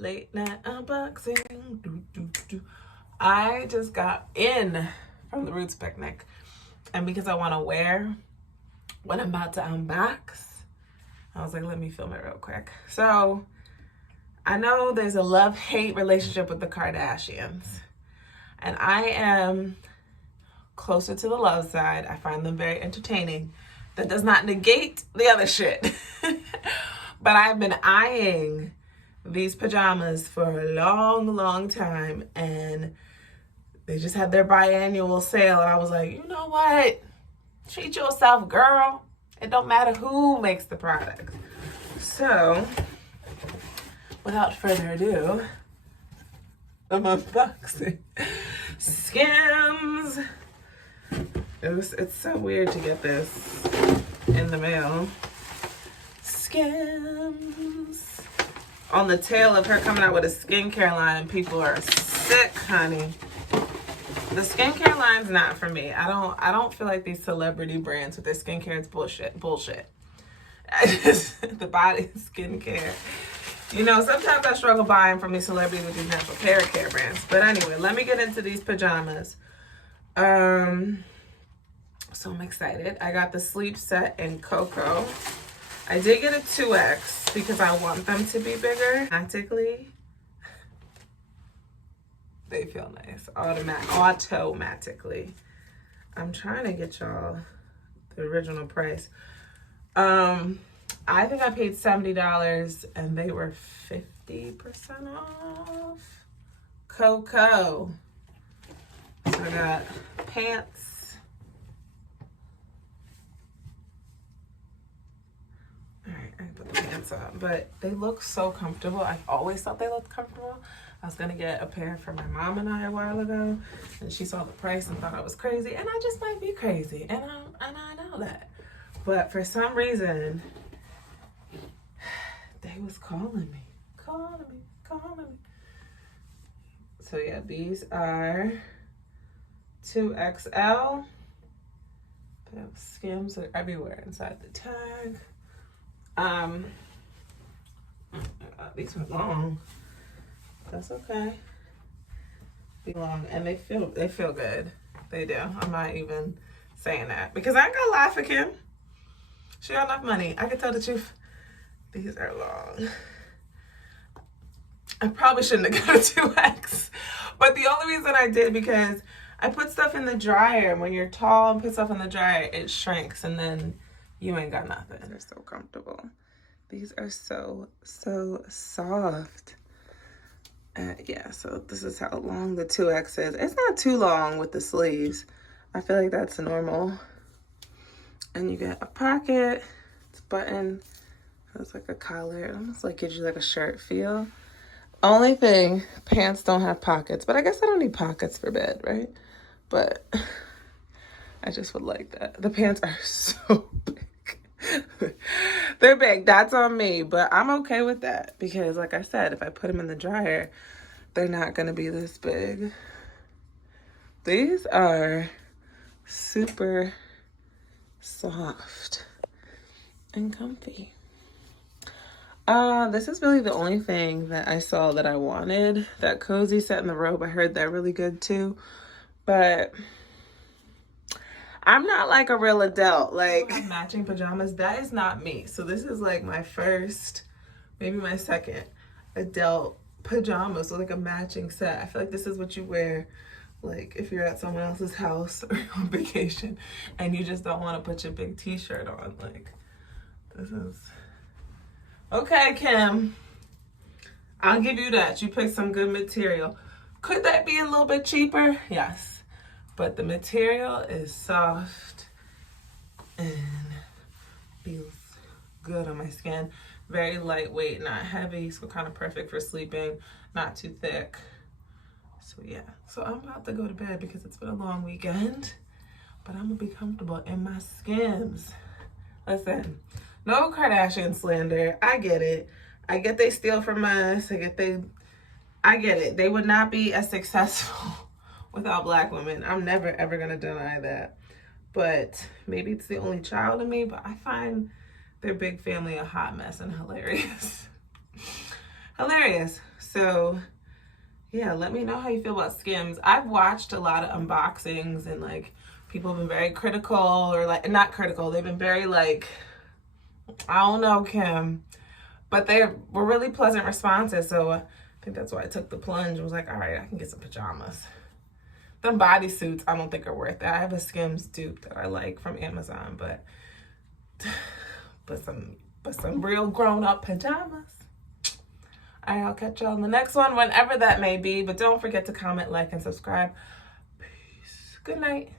Late night unboxing. I just got in from the Roots picnic, and because I want to wear what I'm about to unbox, I was like, let me film it real quick. So I know there's a love-hate relationship with the Kardashians, and I am closer to the love side. I find them very entertaining. That does not negate the other shit. But I've been eyeing these pajamas for a long time, and they just had their biannual sale, and I was like, you know what? Treat yourself, girl. It don't matter who makes the product. So, without further ado, I'm unboxing Skims. It's so weird to get this in the mail. Skims. On the tail of her coming out with a skincare line, people are sick, honey. The skincare line's not for me. I don't feel like these celebrity brands with their skincare is bullshit. The body skincare. You know, sometimes I struggle buying from these celebrities with these natural care brands. But anyway, let me get into these pajamas. So I'm excited. I got the sleep set in Cocoa. I did get a 2X because I want them to be bigger. Automatically, they feel nice. Automatically. I'm trying to get y'all the original price. I think I paid $70 and they were 50% off. Cocoa. So I got pants. Alright, I put the pants on, but they look so comfortable. I've always thought they looked comfortable. I was gonna get a pair for my mom and I a while ago, and she saw the price and thought I was crazy, and I just might be crazy, and I know that. But for some reason, they was calling me. So yeah, these are 2XL. They have Skims are everywhere inside the tag. These are long. That's okay. Be long, and they feel good. They do. I'm not even saying that because I ain't gonna lie for Kim. She got enough money. I can tell the truth. These are long. I probably shouldn't have got a 2X, but the only reason I did because I put stuff in the dryer. When you're tall and put stuff in the dryer, it shrinks, and then you ain't got nothing. They're so comfortable. These are so soft. Yeah, so this is how long the 2X is. It's not too long with the sleeves. I feel like that's normal. And you get a pocket. It's buttoned. It's like a collar. It almost like gives you like a shirt feel. Only thing, pants don't have pockets. But I guess I don't need pockets for bed, right? But I just would like that. The pants are so big. They're big. That's on me. But I'm okay with that. Because like I said, if I put them in the dryer, they're not going to be this big. These are super soft and comfy. This is really the only thing that I saw that I wanted. That cozy set in the robe, I heard that really good too. But I'm not like a real adult. Like matching pajamas, that is not me. So this is like my first, maybe my second adult pajamas, so like a matching set. I feel like this is what you wear like if you're at someone else's house or on vacation and you just don't want to put your big t-shirt on. Like this is okay, Kim, I'll give you that. You picked some good material. Could that be a little bit cheaper? Yes, but the material is soft and feels good on my skin. Very lightweight, not heavy, so kind of perfect for sleeping, not too thick. So yeah, so I'm about to go to bed because it's been a long weekend, but I'm gonna be comfortable in my Skims. Listen, no Kardashian slander. I get it. I get they steal from us. I get it. They would not be as successful without Black women. I'm never ever gonna deny that. But maybe it's the only child in me, but I find their big family a hot mess and hilarious. Hilarious. So yeah, let me know how you feel about Skims. I've watched a lot of unboxings and like people have been very critical, or like not critical, they've been very like, I don't know, Kim, but they were really pleasant responses. So I think that's why I took the plunge. I was like, all right, I can get some pajamas. Them bodysuits I don't think are worth it. I have a Skims dupe that I like from Amazon, but some real grown-up pajamas. All right, I'll catch y'all in the next one, whenever that may be. But don't forget to comment, like, and subscribe. Peace. Good night.